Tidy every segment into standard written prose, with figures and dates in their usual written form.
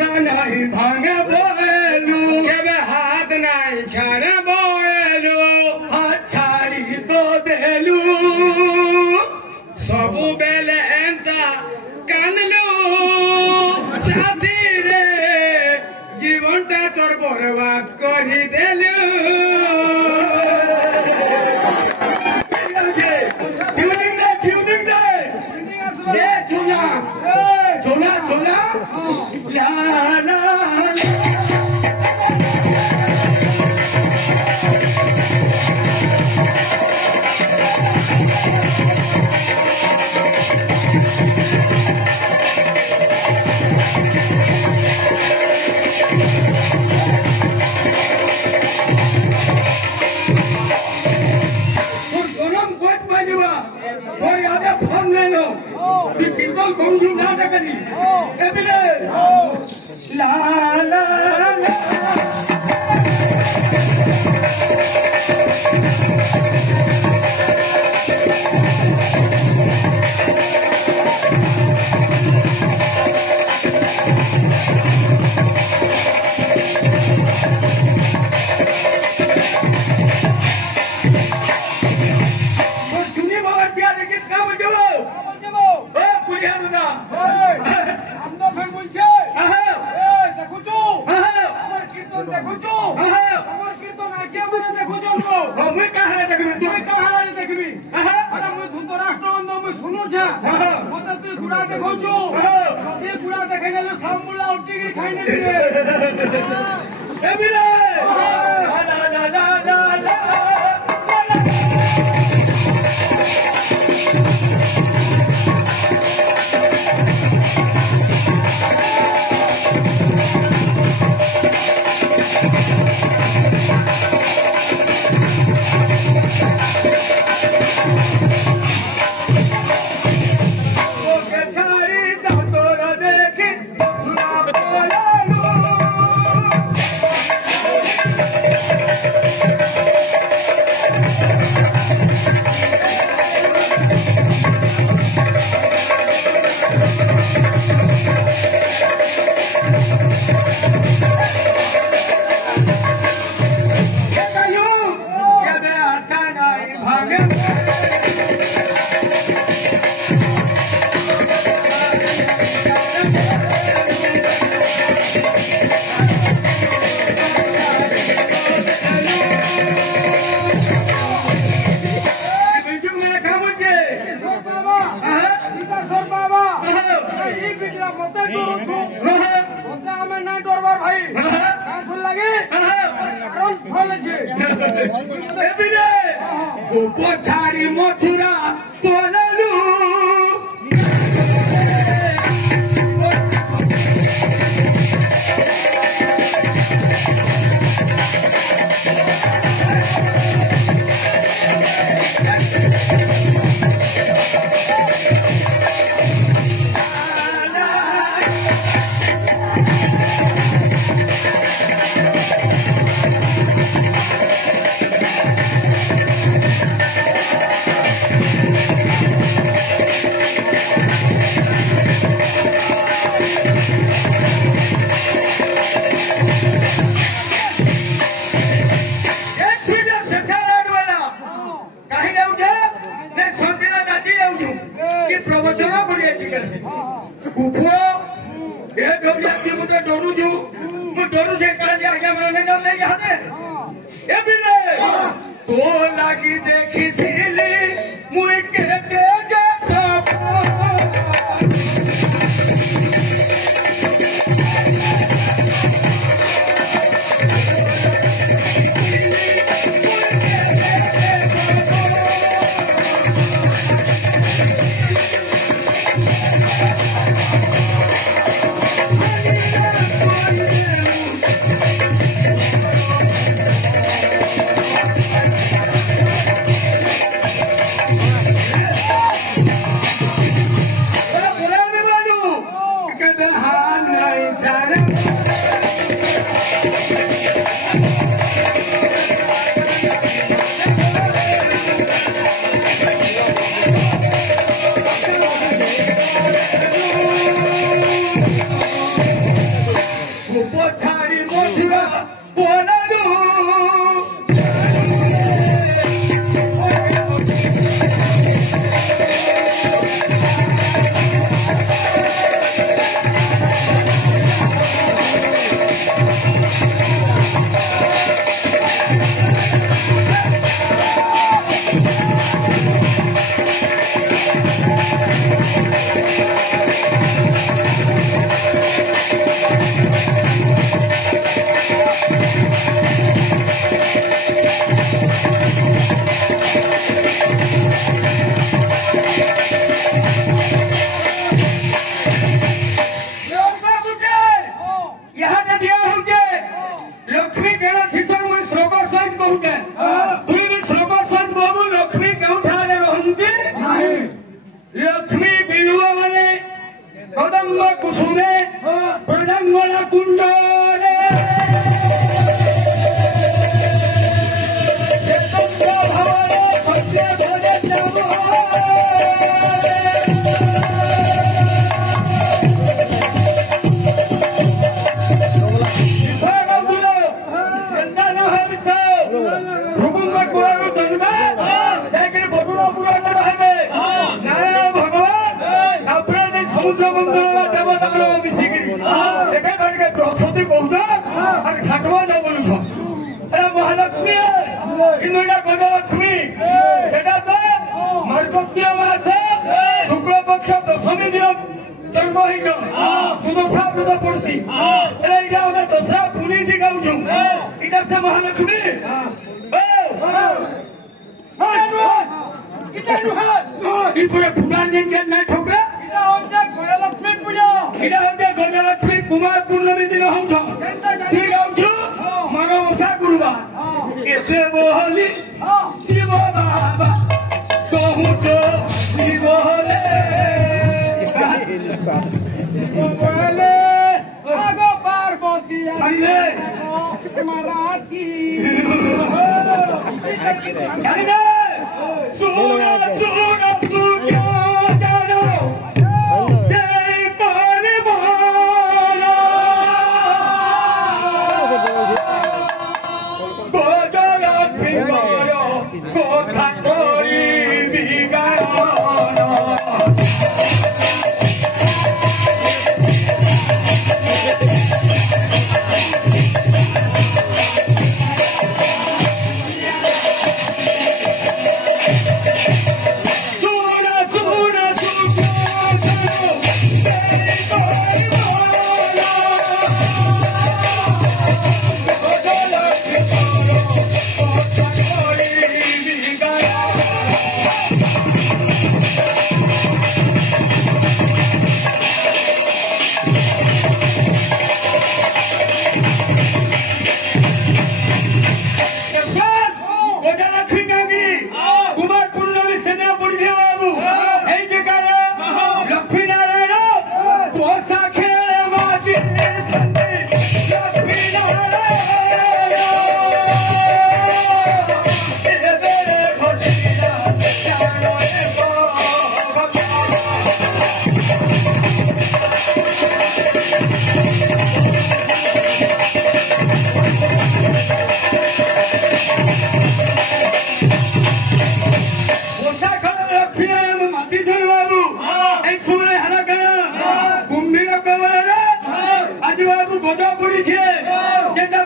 नहीं भांगे बोलू केबे हाथ नहीं छाड़े बोलू हाथ छाड़ी तो देलू सबु बेले एंता कानलू साथी रे जीवनटा तोर बर्बाद करी देलू झोला झोला ला ला छाड़ी मथुरा बोललू तो लगी देखी थी मुझे कहते लक्ष्मी बिलुआ माने कदम्ब कुसुमे प्रजंगला कुंडले समुद्र मंडल देवता मिसिकी बृहस्पति कौन और घाटवा न बोलू महालक्ष्मी इनोटा गजलक्ष्मी मार्गशीर मास शुक्ल पक्ष दशमी दिन जन्म सुदशा व्रत पड़ी दशरा पुनी थी गाँव इटा से महालक्ष्मी पुरान दिन के नहीं ठोका गजलक्ष्मी कुमार पूर्णमी दिन मनसा गुरुवार ऐसे बोली शिव बाबा कहूँ तो शिव आगो पार्वती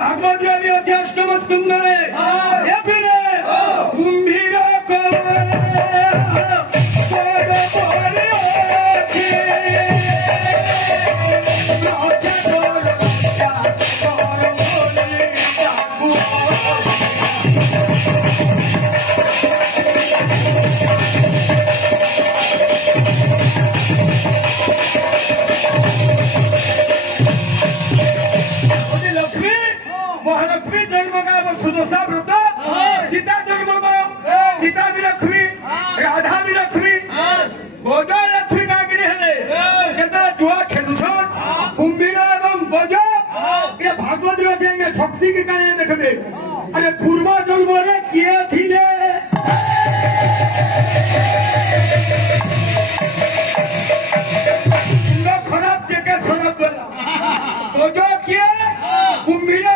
भागवत अष्टम स्कंदे कुंभीर महालक्ष्मी जन्म का सुदशा व्रत सीता जन्म सीता भी लक्ष्मी राधा भी लक्ष्मी गजल लक्ष्मी का जुआ खेलुछन कुंभीर एवं बज ये भागवत रचे शक्ति के कारण देखते अरे पूर्व जन्म रे किए थिले खराब जेके खराब गज किए कुंभीर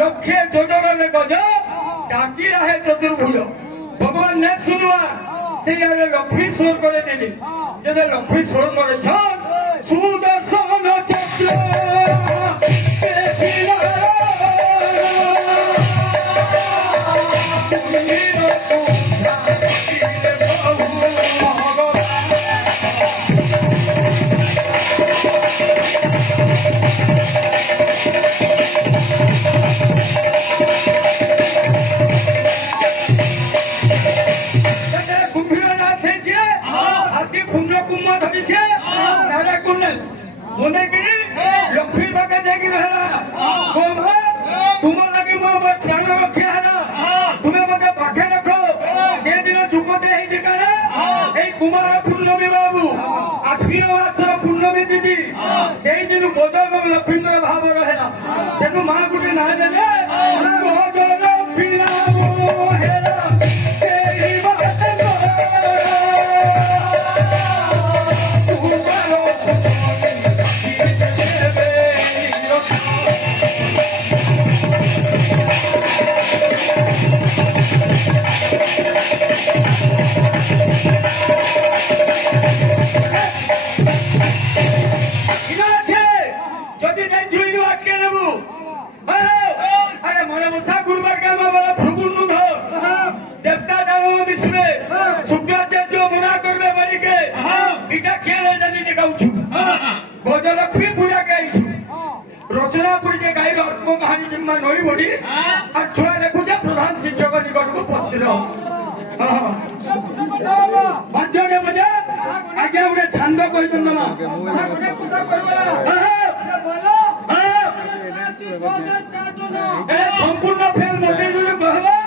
लक्षे जोजन गज डाकी रहे चतुर्भुज भगवान ने सुनवा से लक्ष्मी स्वर करे देली जब लक्ष्मी स्वर करे सुदर्शन चक्र लक्ष्मी बाके देखी रहला तुम लगे मो ध्यान रखे है तुम्हें मत पाखे रखो से दिन चुकते है ठिकाना कुमार पूर्णमी बाबू आश्विन मासर पूर्णमी दीदी से दिन बोध लक्ष्मी भाव रहे से माँ गुटे ना देले गजलक्ष्मी पूजा के रचनापुर के गाई आत्म कहानी जिम्मा नई बड़ी और छुआ देखु प्रधान शिक्षक निकट को पत्र मजा आज्ञा गोटे छांद कही संपूर्ण फेल मत कहवा